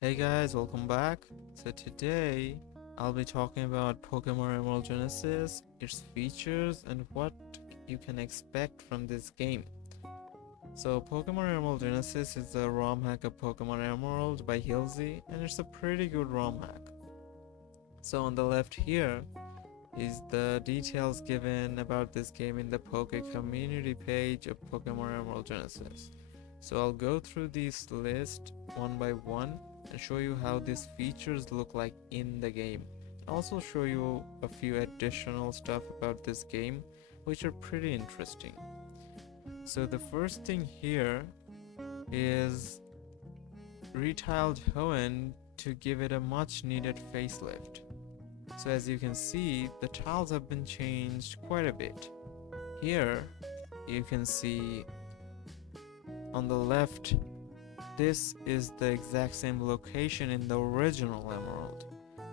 Hey guys, welcome back. So today I'll be talking about Pokemon Emerald Genesis, its features, and what you can expect from this game. So Pokemon Emerald Genesis is the ROM hack of Pokemon Emerald by 𝗂𝗟𝗋, and it's a pretty good ROM hack. So on the left here is the details given about this game in the PokéCommunity page of Pokemon Emerald Genesis. So I'll go through this list one by one and show you how these features look like in the game. Also show you a few additional stuff about this game which are pretty interesting. So the first thing here is 𝗂𝗽𝗋𝗃𝗃 to give it a much needed facelift. So as you can see, the tiles have been changed quite a bit. Here you can see on the left, this is the exact same location in the original Emerald.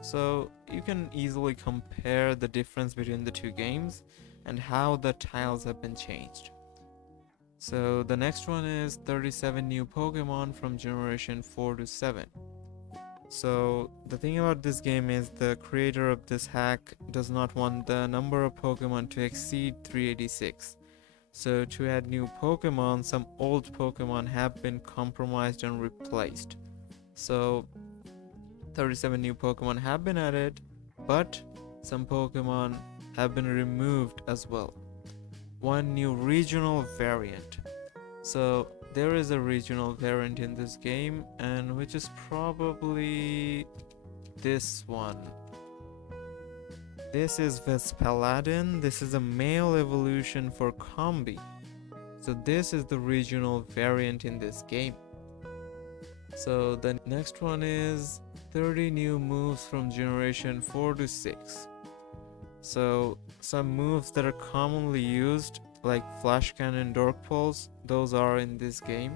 So you can easily compare the difference between the two games and how the tiles have been changed. So the next one is 37 new Pokemon from generation 4 to 7. So the thing about this game is the creator of this hack does not want the number of Pokemon to exceed 386. So to add new Pokemon, some old Pokemon have been compromised and replaced. So 37 new Pokemon have been added, but some Pokemon have been removed as well. One new regional variant. So there is a regional variant in this game, and which is probably this one. This is Vespaladin. This is a male evolution for Combee. So this is the regional variant in this game. So the next one is 30 new moves from generation 4 to 6. So some moves that are commonly used like Flash Cannon, Dork Pulse, those are in this game.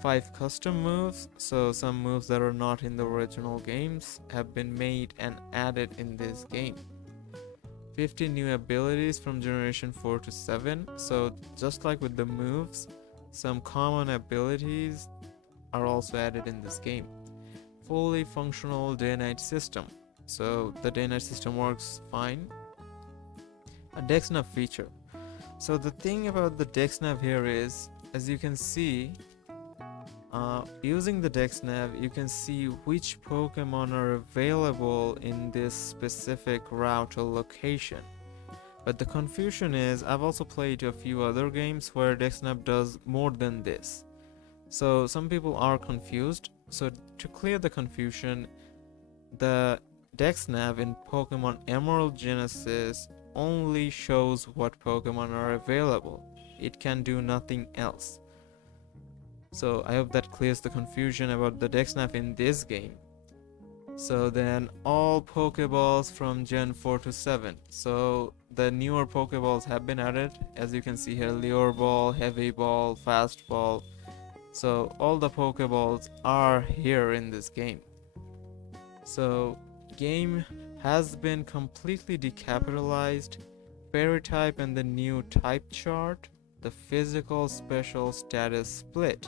5 custom moves, so some moves that are not in the original games have been made and added in this game. 50 new abilities from generation 4 to 7, so just like with the moves, some common abilities are also added in this game. Fully functional day-night system, so the day-night system works fine. A DexNav feature. So the thing about the DexNav here is, as you can see, using the DexNav, you can see which Pokemon are available in this specific route or location. But the confusion is, I've also played a few other games where DexNav does more than this. So some people are confused. So to clear the confusion, the DexNav in Pokemon Emerald Genesis only shows what Pokemon are available. It can do nothing else. So I hope that clears the confusion about the DexNav in this game. So then all Pokeballs from Gen 4 to 7. So the newer Pokeballs have been added. As you can see here, Lure Ball, Heavy Ball, Fast Ball. So all the Pokeballs are here in this game. So game has been completely decapitalized. Fairy type and the new type chart. The physical special status split.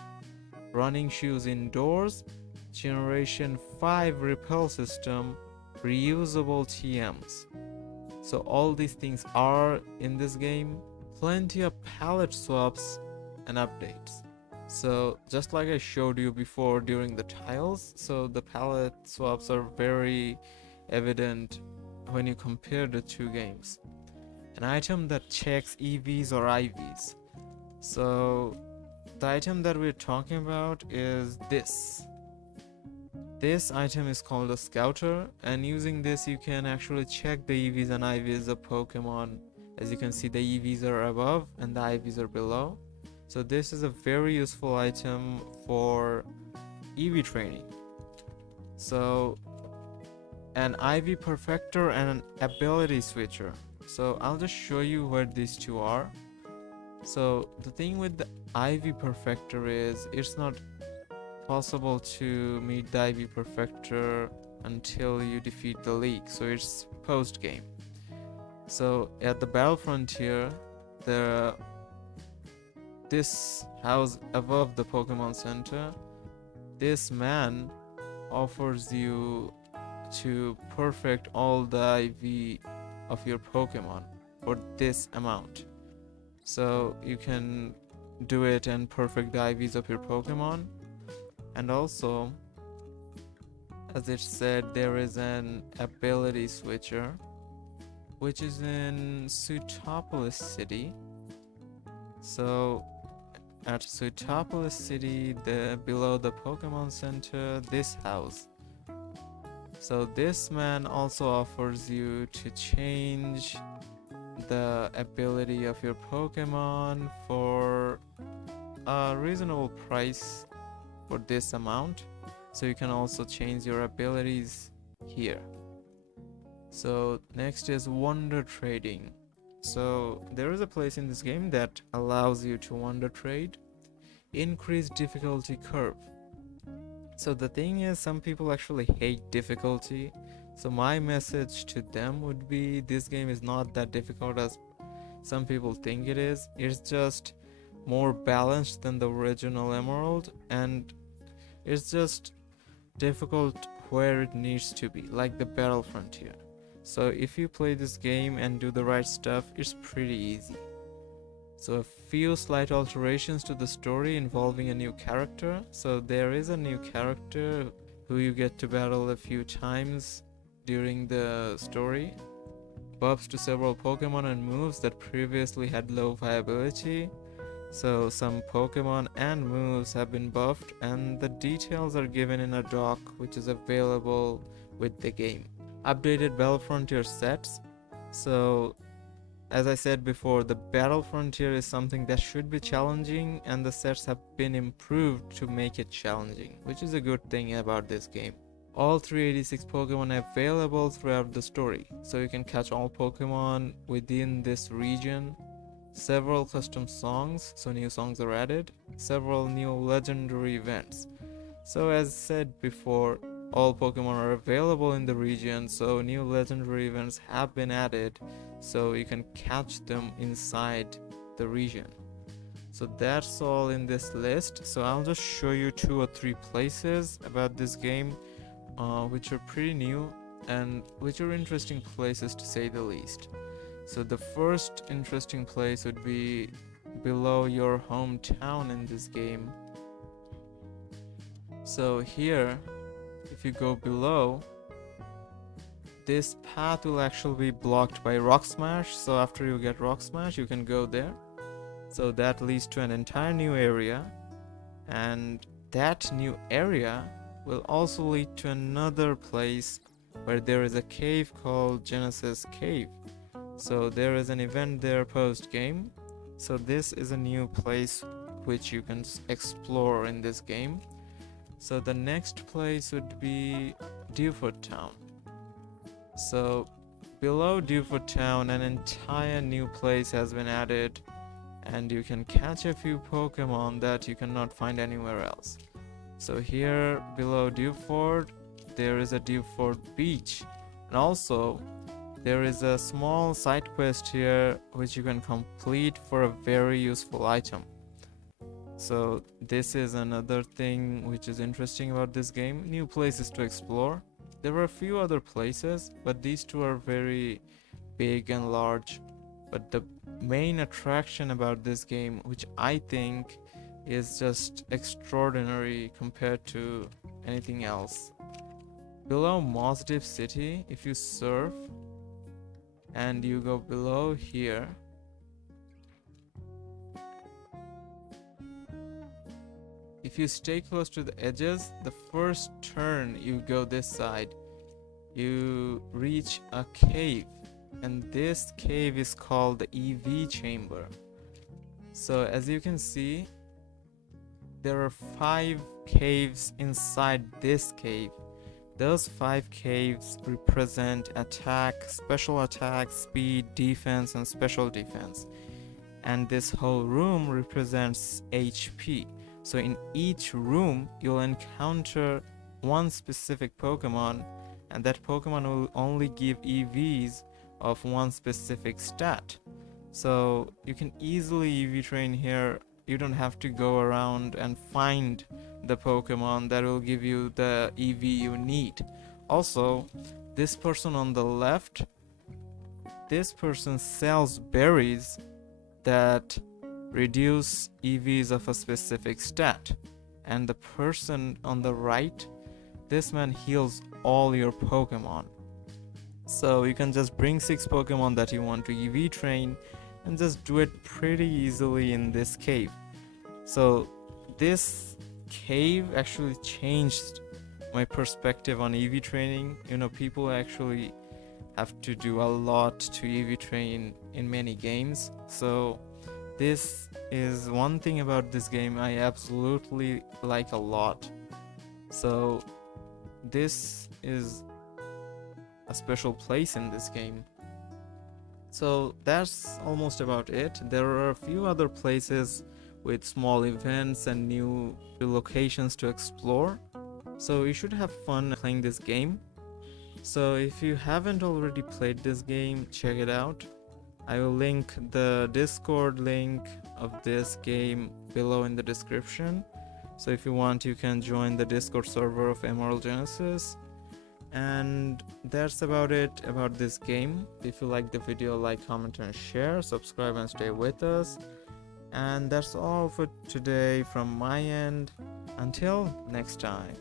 Running shoes indoors. Generation 5 repel system. Reusable TMs. So all these things are in this game. Plenty of palette swaps and updates. So just like I showed you before during the tiles, so the palette swaps are very evident when you compare the two games. An item that checks EVs or IVs. So the item that we're talking about is this. This item is called a Scouter, and using this you can actually check the EVs and IVs of Pokemon. As you can see, the EVs are above and the IVs are below. So this is a very useful item for EV training. So an IV Perfector and an ability switcher. So I'll just show you where these two are. So the thing with the IV Perfector is it's not possible to meet the IV Perfector until you defeat the League, so it's post game. So at the Battle Frontier, this house above the Pokemon Center, this man offers you to perfect all the IV of your Pokemon for this amount. So you can do it and perfect the IVs of your Pokemon. And also, as it said, there is an ability switcher which is in 𝘂𝗵𝗃𝗃 City. So at 𝘂𝗵𝗃𝗃 City, below the Pokemon Center, this house. So this man also offers you to change the ability of your Pokemon for a reasonable price for this amount. So you can also change your abilities here. So next is wonder trading. So there is a place in this game that allows you to wonder trade. Increase difficulty curve. So the thing is, some people actually hate difficulty. So my message to them would be, this game is not that difficult as some people think it is. It's just more balanced than the original Emerald, and it's just difficult where it needs to be, like the Battle Frontier. So if you play this game and do the right stuff, it's pretty easy. So a few slight alterations to the story involving a new character. So there is a new character who you get to battle a few times during the story. Buffs to several Pokemon and moves that previously had low viability. So some Pokemon and moves have been buffed, and the details are given in a doc which is available with the game. Updated Battle Frontier sets. So as I said before, the Battle Frontier is something that should be challenging, and the sets have been improved to make it challenging, which is a good thing about this game. All 386 Pokemon are available throughout the story, so you can catch all Pokemon within this region. Several custom songs, so new songs are added. Several new legendary events. So as said before, all Pokemon are available in the region, so new legendary events have been added, so you can catch them inside the region. So that's all in this list. So I'll just show you 2 or 3 places about this game which are pretty new and which are interesting places to say the least. So the first interesting place would be below your hometown in this game. So here, if you go below, this path will actually be blocked by Rock Smash. So after you get Rock Smash, you can go there. So that leads to an entire new area, and that new area will also lead to another place where there is a cave called Genesis Cave. So there is an event there post game. So this is a new place which you can explore in this game. So the next place would be Dewford Town. So below Dewford Town, an entire new place has been added, and you can catch a few Pokemon that you cannot find anywhere else. So here below Dewford, there is a Dewford Beach, and also there is a small side quest here which you can complete for a very useful item. So this is another thing which is interesting about this game, new places to explore. There were a few other places, but these 2 are very big and large. But the main attraction about this game, which I think is just extraordinary compared to anything else. Below Mossdeep City, if you surf and you go below here, if you stay close to the edges, the first turn you go this side, you reach a cave, and this cave is called the EV chamber. So as you can see, there are 5 caves inside this cave. Those 5 caves represent attack, special attack, speed, defense, and special defense. And this whole room represents HP. So in each room, you'll encounter one specific Pokemon, and that Pokemon will only give EVs of one specific stat. So you can easily EV train here. You don't have to go around and find the Pokemon that will give you the EV you need. Also, this person on the left, this person sells berries that reduce EVs of a specific stat, and the person on the right, this man heals all your Pokemon. So you can just bring 6 Pokemon that you want to EV train and just do it pretty easily in this cave. So this cave actually changed my perspective on EV training. You know, people actually have to do a lot to EV train in many games. So this is one thing about this game I absolutely like a lot. So this is a special place in this game. So that's almost about it. There are a few other places with small events and new locations to explore. So you should have fun playing this game. So if you haven't already played this game, check it out. I will link the Discord link of this game below in the description. So if you want, you can join the Discord server of Emerald Genesis. And that's about it about this game. If you like the video, like, comment and share, subscribe and stay with us. And that's all for today from my end. Until next time.